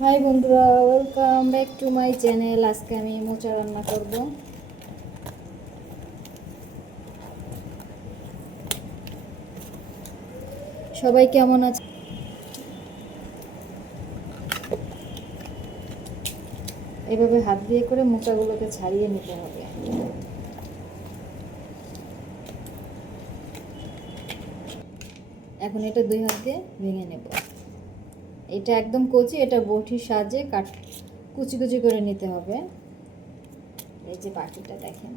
High বন্ধুরা, welcome back to my channel. আজকে আমি মোচা রান্না করব। সবাই কেমন আছে? এইভাবে হাত দিয়ে করে মোচাগুলোকে ছাড়িয়ে নিতে হবে। এখন এটা দুই হাত দিয়ে ভেঙে নেব। এটা একদম কচি, এটা বটির সাহায্যে কুচি কুচি করে নিতে হবে। এই যে বাকিটা দেখেন।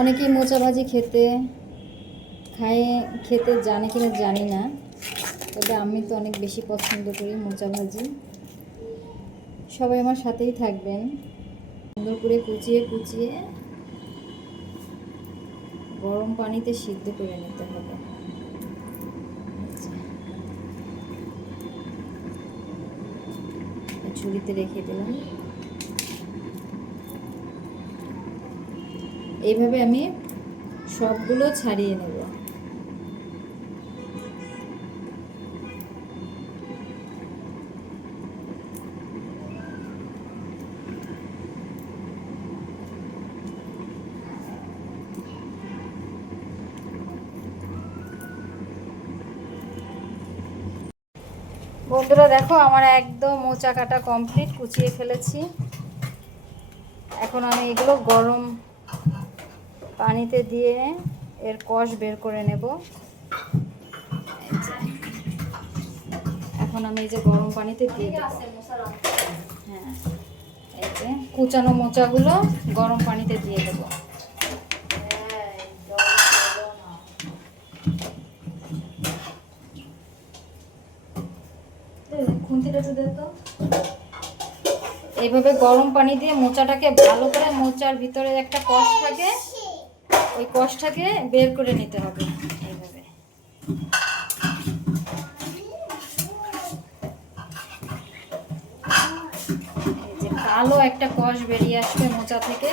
অনেকেই মোচা ভাজি খেতে জানে কিনা জানি না, তবে আমি তো অনেক বেশি পছন্দ করি মোচা ভাজি। সবাই আমার সাথেই থাকবেন। সুন্দর করে কুচিয়ে কুচিয়ে গরম পানিতে সিদ্ধ করে নিতে হবে। ঝুড়িতে রেখে দিলাম। এইভাবে আমি সবগুলো ছাড়িয়ে নেব। বন্ধুরা দেখো, আমার একদম মোচা কাটা কমপ্লিট, কুচিয়ে ফেলেছি। এখন আমি এগুলো গরম পানিতে দিয়ে এর কষ বের করে নেব। এখন আমি এই যে গরম পানিতে দিয়ে দেব। হ্যাঁ, এই যে কুচানো মোচাগুলো গরম পানিতে দিয়ে দেব। এইভাবে গরম পানি দিয়ে মোচাটাকে ভালো করে, মোচার ভিতরে একটা কষ থাকে, ওই কষটাকে বের করে নিতে হবে। এইভাবে এই যে কালো একটা কষ বেরিয়ে আসবে মোচা থেকে।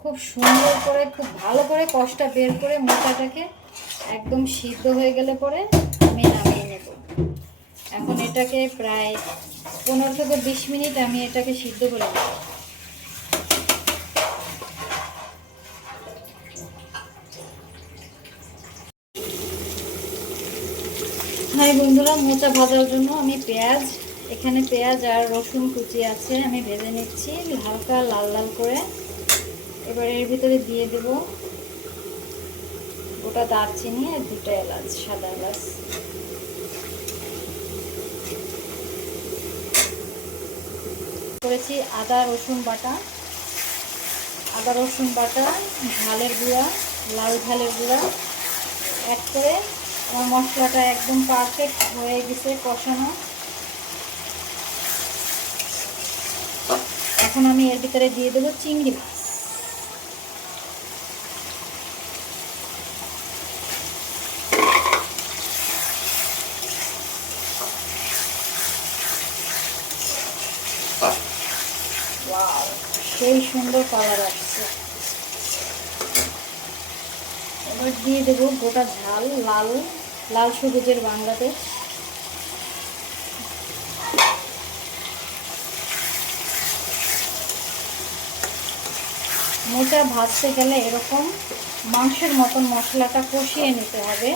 খুব সুন্দর করে, খুব ভালো করে কষটা বের করে মোচাটাকে একদম সিদ্ধ হয়ে গেলে পরে আমি নামিয়ে নেব। এখন এটাকে প্রায় 15 থেকে 20 মিনিট আমি এটাকে সিদ্ধ করে নেব। হ্যাঁ বন্ধুরা, মোচা ভাজার জন্য আমি এখানে পেঁয়াজ আর রসুন কুচি আছে, আমি ভেজে নিচ্ছি হালকা লাল লাল করে। এবার এর ভিতরে দিয়ে দেব গোটা দারচিনি আর 2টা এলাচ, সাদা এলাচ। করেছি আদা রসুন বাটা, ঝালের গুঁড়া, লাল ঝালের গুঁড়া অ্যাড করে আমার মশলাটা একদম পারফেক্ট হয়ে গেছে কষানো। এখন আমি এর ভিতরে দিয়ে দেবো চিংড়ি মাছ। ওয়াও, সেই সুন্দর কালার আসছে। এবার দিয়ে দেবো গোটা ঝাল, লাল সবুজের বাংলাদেশ। মোচা ভাজতে গেলে এরকম মাংসের মতন মশলাটা কষিয়ে নিতে হবে,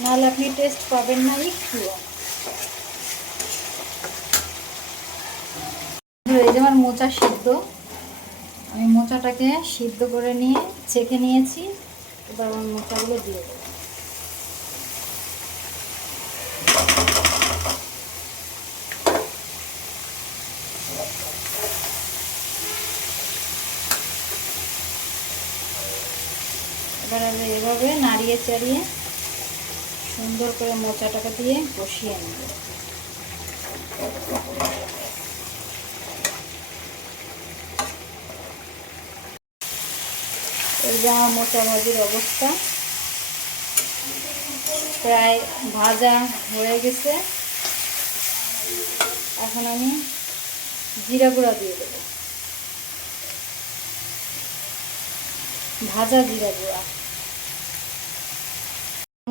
নাহলে আপনি টেস্ট পাবেন না একটুও। এই যে আমার মোচা সিদ্ধ, আমি মোচাটাকে সিদ্ধ করে নিয়ে ছেঁকে নিয়েছি। এবার আমার মোচাগুলো দিয়ে দেবো। এবার এভাবে নাড়িয়ে চাড়িয়ে সুন্দর করে মোচাটাকে দিয়ে কষিয়ে নেব। এই যে আমার মোচা ভাজির অবস্থা, প্রায় ভাজা হয়ে গেছে। এখন আমি জিরা গুঁড়া দিয়ে দেবো, ভাজা জিরা গুঁড়া।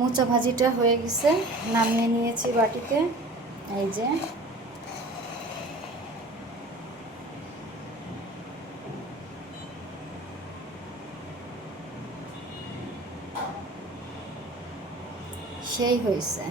মোচা ভাজিটা হয়ে গেছে, নামিয়ে নিয়েছি বাটিতে। এই যে সেই হয়েছে।